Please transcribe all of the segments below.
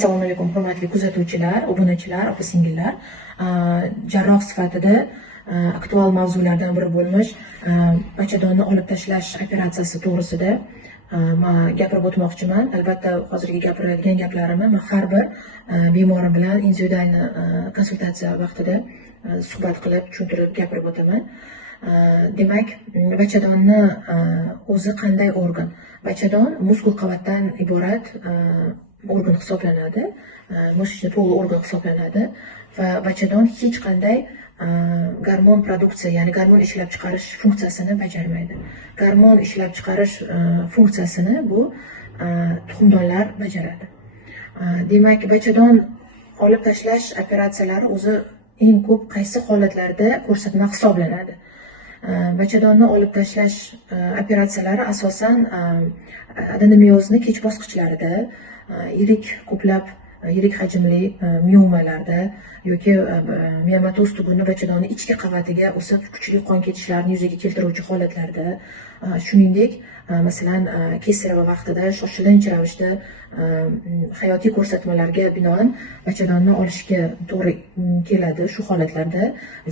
Assalomu alaykum hurmatli kuzatuvchilar, obunachilar, opa-singillar. Jarroh sifatida aktual mavzulardan biri bo'lmish bachadonni olib tashlash operatsiyasi to'g'risida men gapirib o'tmoqchiman. Albatta, hozirgi gapiradigan gaplarimni men har bir bemorim bilan individualniy konsultatsiya vaqtida suhbat qilib, tushuntirib gapirib o'taman. Demak, bachadonni o'zi qanday organ? Bachadon muskul qavatdan iborat organ hisoblanadi, mushishni to'g'ri organ hisoblanadi va bachadon hech qanday gormon produksiya, ya'ni gormon ishlab chiqarish funksiyasini bajarmaydi. Gormon ishlab chiqarish funksiyasini bu tuxumdonlar bajaradi. Demak, bachadon olib tashlash operatsiyalari o'zi eng ko'p qaysi holatlarda ko'rsatma hisoblanadi? Bachadonni olib tashlash operatsiyalari asosan adenomiozni kech bosqichlarida, ko'plab yirik hajmli miomalarda yoki miyomatoz tubini bachadonni ichki qavatiga o'sib kuchli qon ketishlarni yuzaga keltiruvchi holatlarda, shuningdek, masalan, kesareva vaqtida shoshilinch ravishda hayotiy ko'rsatmalarga binoan bachadonni olishga to'g'ri keladi shu holatlarda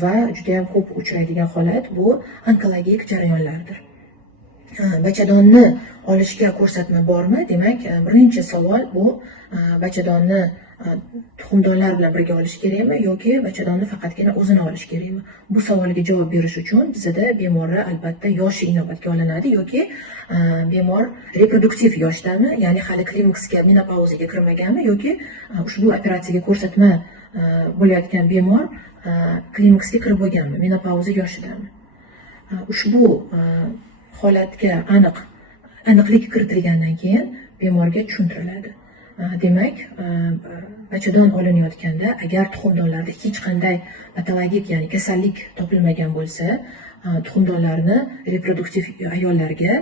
va juda ham ko'p uchraydigan holat bu onkologik jarayonlardir. Bachadonni olishga ko'rsatma bormi? Demak, birinchi savol bu bachadonni tuxumdonlar bilan birga olish kerakmi yoki bachadonni faqatgina o'zini olish kerakmi? Bu savolga javob berish uchun bizda bemorlar albatta yoshi inobatga olinadi yoki bemor reproduktiv yoshdami, ya'ni hali klimaksga, menopauzaga kirmaganmi yoki ushbu operatsiyaga ko'rsatma bo'layotgan bemor klimaksga kirib bo'lganmi, menopauza yoshidami? Ushbu holatga aniqlik kiritilgandan keyin bemorga tushuntiriladi. Demak, bachadon olinayotganda agar tuxumdonlarda hech qanday patologik, ya'ni kasallik topilmagan bo'lsa, tuxumdonlarni reproduktiv ayollarga,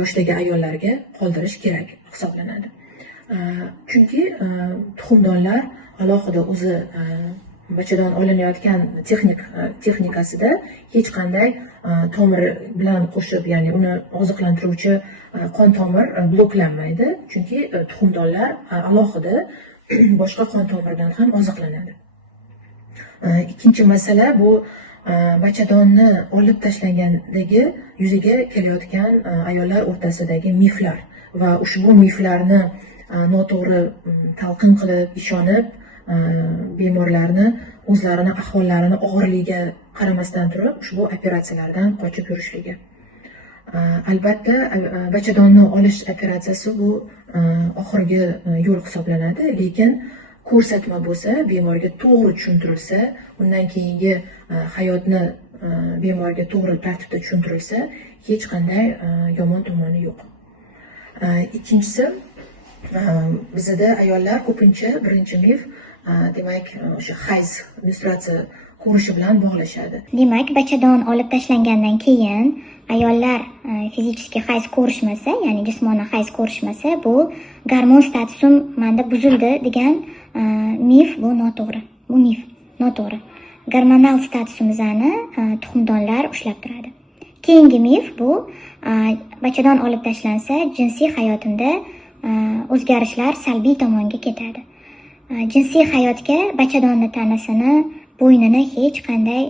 yoshdagi ayollarga qoldirish kerak hisoblanadi. Chunki tuxumdonlar alohida o'zi bachadon olinayotgan texnikasida hech qanday tomir bilan qo'shib, ya'ni uni oziqlantiruvchi qon tomir bloklanmaydi, chunki tuxumdonlar alohida boshqa qon tomirdan ham oziqlanadi. Ikkinchi masala bu bachadonni olib tashlangandagi yuzaga kelayotgan ayollar o'rtasidagi miflar va ushbu miflarni noto'g'ri talqin qilib, ishonib, bemorlarni o'zlarini ahvollarini og'irligiga qaramasdan turib ushbu operatsiyalardan qochib yurishligi. Albatta, bachadonni olish operatsiyasi bu oxirgi yo'l hisoblanadi, lekin ko'rsatma bo'lsa, bemorga to'g'ri tushuntirilsa, undan keyingi hayotni bemorga to'g'ri tartibda tushuntirilsa, hech qanday yomon tomoni yo'q. Ikkinchisi, bizda ayollar ko'pincha birinchi mif demak o'sha hayz, menstruatsiya ko'rishi bilan bog'lashadi. Demak, bachadon olib tashlangandan keyin ayollar fizически hayz ko'rishmasa, ya'ni jismoniy hayz ko'rishmasa, bu gormon statusim menda buzildi degan mif bu noto'g'ri. Bu mif noto'g'ri. Gormonal statusimizni tuxumdonlar ushlab turadi. Keyingi mif bu bachadon olib tashlansa, jinsiy hayotimda o'zgarishlar salbiy tomonga ketadi. Jinsiy hayotga bachadonni tanasini, bo'ynini hech qanday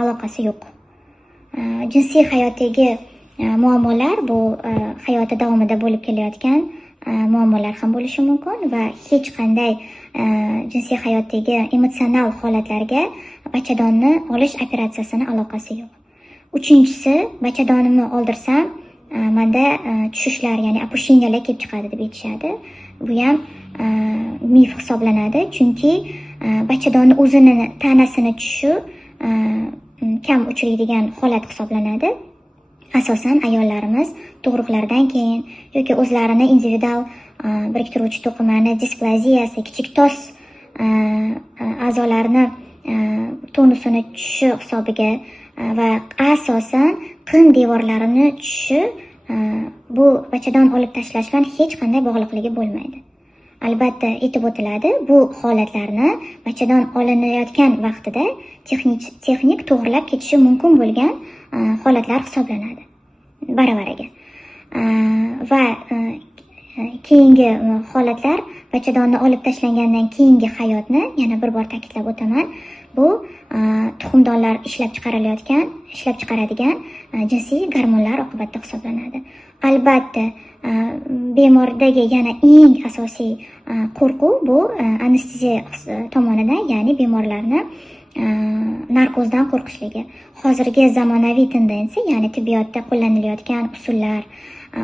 aloqasi yo'q. Jinsiy hayotdagi muammolar bu hayoti davomida bo'lib kelayotgan muammolar ham bo'lishi mumkin va hech qanday jinsiy hayotdagi emotsional holatlarga bachadonni olish operatsiyasini aloqasi yo'q. Uchinchisi, bachadonimni oldirsam, menda tushishlar, ya'ni opushingalar kelib chiqadi deb aytishadi. Bu ham mif hisoblanadi, chunki bachadonni o'zini tanasini tushishi kam uchraydigan holat hisoblanadi. Asosan ayollarimiz tug'ruqlardan keyin yoki o'zlarini individual biriktiruvchi to'qimani displaziyasi, kichik tos a'zolarni tonusini tushishi hisobiga va asosan qin devorlarini tushishi bu bachadon olib tashlash bilan hech qanday bog'liqligi bo'lmaydi. Albatta, aytib o'tiladi, bu holatlarni bachadon olinayotgan vaqtida texnik to'g'rilab ketishi mumkin bo'lgan holatlar hisoblanadi baravariga. Va keyingi holatlar bachadonni olib tashlangandan keyingi hayotni yana bir bor ta'kidlab o'taman, bu tuxumdonlar ishlab chiqaradigan jinsiy gormonlar oqibatida hisoblanadi. Albatta, bemordagi yana eng asosiy qo'rquv bu anesteziya tomonidan, ya'ni bemorlarni narkozdan qo'rqishligi. Hozirgi zamonaviy tendensiya, ya'ni tibbiyotda qo'llanilayotgan usullar,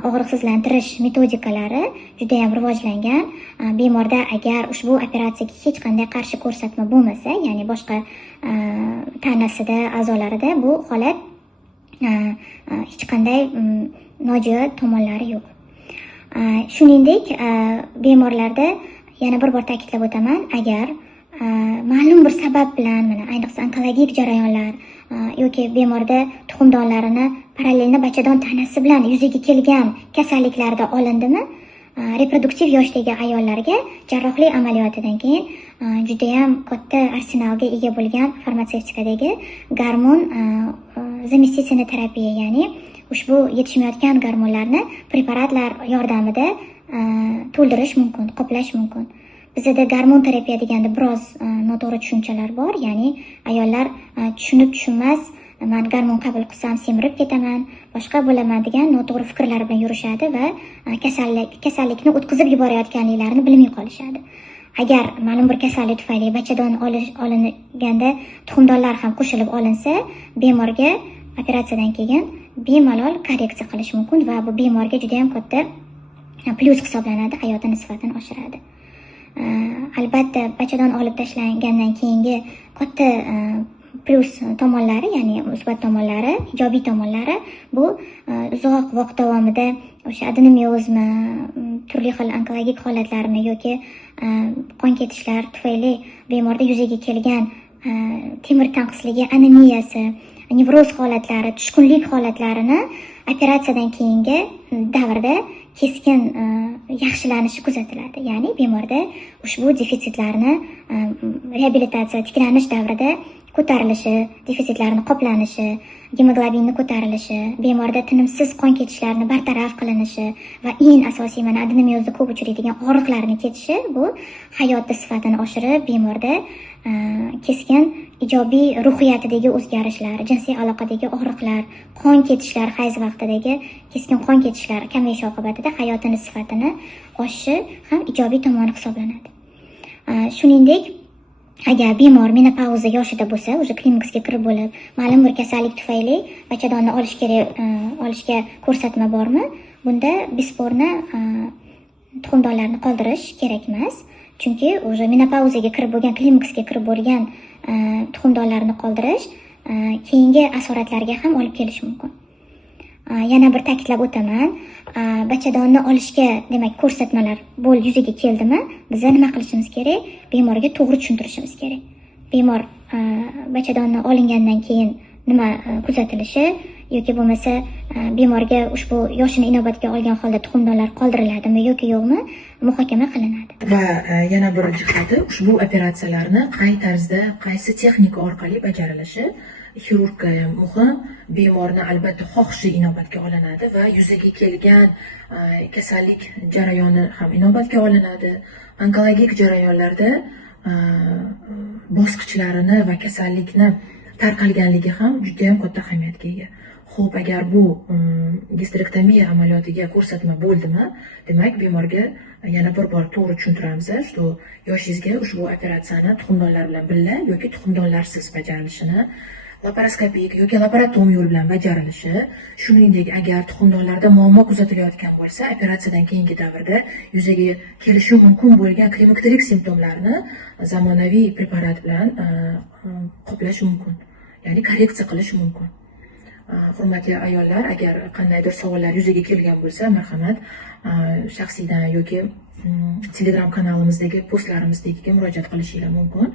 og'riqsizlantirish metodikalari juda ham rivojlangan. Bemorda agar ushbu operatsiyaga hech qanday qarshi ko'rsatma bo'lmasa, ya'ni boshqa tanasida, a'zolarida bu holat hech qanday nojo'ya tomonlari yo'q. Shuningdek, bemorlarda yana bir bor ta'kidlab o'taman, agar ma'lum bir sabab bilan, mana ayniqsa onkologik jarayonlar yoki bemorda tuxumdonlarini parallelni bachadon tanasi bilan yuzaga kelgan kasalliklarda olindimi, reproduktiv yoshdagi ayollarga jarrohlik amaliyotidan keyin juda ham katta arsenalga ega bo'lgan farmatsevtikadagi gormon zamestительный terapiya, ya'ni ushbu yetishmayotgan gormonlarni preparatlar yordamida to'ldirish mumkin, qoplash mumkin. Bizda gormon terapiya deganda biroz noto'g'ri tushunchalar bor, ya'ni ayollar tushunib-tushunmas men gormon qabul qilsam semirib ketaman, boshqa bo'laman degan noto'g'ri fikrlar bilan yurishadi va kasallikni o'tkazib yuborayotganliklarini bilmay qolishadi. Agar ma'lum bir kasallik tufayli bachadon olinganda tuxumdonlar ham qo'shilib olinsa, bemorga operatsiyadan keyin bemalol korreksiya qilish mumkin va bu bemorga juda ham katta plyus hisoblanadi, hayotini sifatini oshiradi. Albatta, bachadon olib tashlangandan keyingi katta plyus tomonlari, ya'ni musbat tomonlari, ijobiy tomonlari bu uzoq vaqt davomida o'sha adenomiozmi, turli xil onkologik holatlarmi yoki qon ketishlar tufayli bemorda yuzaga kelgan temir tanqisligi, anemiyasi, nevroz holatlari, tushkunlik holatlarini operatsiyadan keyingi davrda keskin yaxshilanishi kuzatiladi. Ya'ni bemorda ushbu defitsitlarni reabilitatsiya, tiklanish davrida ko'tarilishi, defitsitlarni qoplanishi, gemoglobinni ko'tarilishi, bemorda tinimsiz qon ketishlarni bartaraf qilinishi va eng asosiy mana adenomiozda ko'p uchraydigan og'riqlarni ketishi, bu hayotni sifatini oshirib, bemorda keskin ijobiy ruhiyatidagi o'zgarishlar, jinsiy aloqadagi og'riqlar, qon ketishlar, hayz vaqtidagi keskin qon ketishlar kamayishi oqibatida hayotini sifatini oshishi ham ijobiy tomoni hisoblanadi. Shuningdek, agar bemor menopauza yoshida bo'lsa, o'sha klinikasga kirib bo'lib, ma'lum bir kasallik tufayli bachadonni olishga ko'rsatma bormi? Bunda besporni tuxumdonlarni qoldirish kerak emas. Chunki o'sha menopauzaga kirib bo'lgan, klinikasga kirib bo'lgan tuxumdonlarni qoldirish keyingi asoratlarga ham olib kelishi mumkin. Yana bir ta'kidlab o'taman, bachadonni olishga, demak, ko'rsatmalar yuzaga keldimi, biz nima qilishimiz kerak? Bemorga to'g'ri tushuntirishimiz kerak. Bemor bachadonni olingandan keyin nima kuzatilishi yoki bo'lmasa bemorga ushbu yoshini inobatga olgan holda tuxumdonlar qoldiriladimi yoki yo'qmi muhokama qilinadi. Va yana bir jihati, ushbu operatsiyalarni qay tarzda, qaysi texnika orqali bajarilishi xirurgga ham muhim. Bemorni albatta xohishi inobatga olinadi va yuzaga kelgan kasallik jarayoni ham inobatga olinadi. Onkologik jarayonlarda bosqichlarini va kasallikni tarqalganligi ham juda ham katta ahamiyatga ega. Xo'p, agar bu gistrektomiya amaliyotiga ko'rsatma bo'ldimi, demak bemorga yana bir bor to'g'ri tushuntiramiz, shu yoshingizga ushbu operatsiyani tuxumdonlar bilan birga yoki tuxumdonlarsiz bajarilishini, laparoskopik yoki laboratom yo'l bilan bajarilishi, shuningdek agar tuxumdonlarda muammo kuzatilayotgan bo'lsa, operatsiyadan keyingi davrda yuzaga kelishi mumkin bo'lgan klimakterik simptomlarni zamonaviy preparat bilan qoplash mumkin, ya'ni korreksiya qilish mumkin. Hurmatli ayollar, agar qandaydir savollar yuzaga kelgan bo'lsa, marhamat shaxsiydan yoki Telegram kanalimizdagi postlarimizga murojaat qilishingiz mumkin.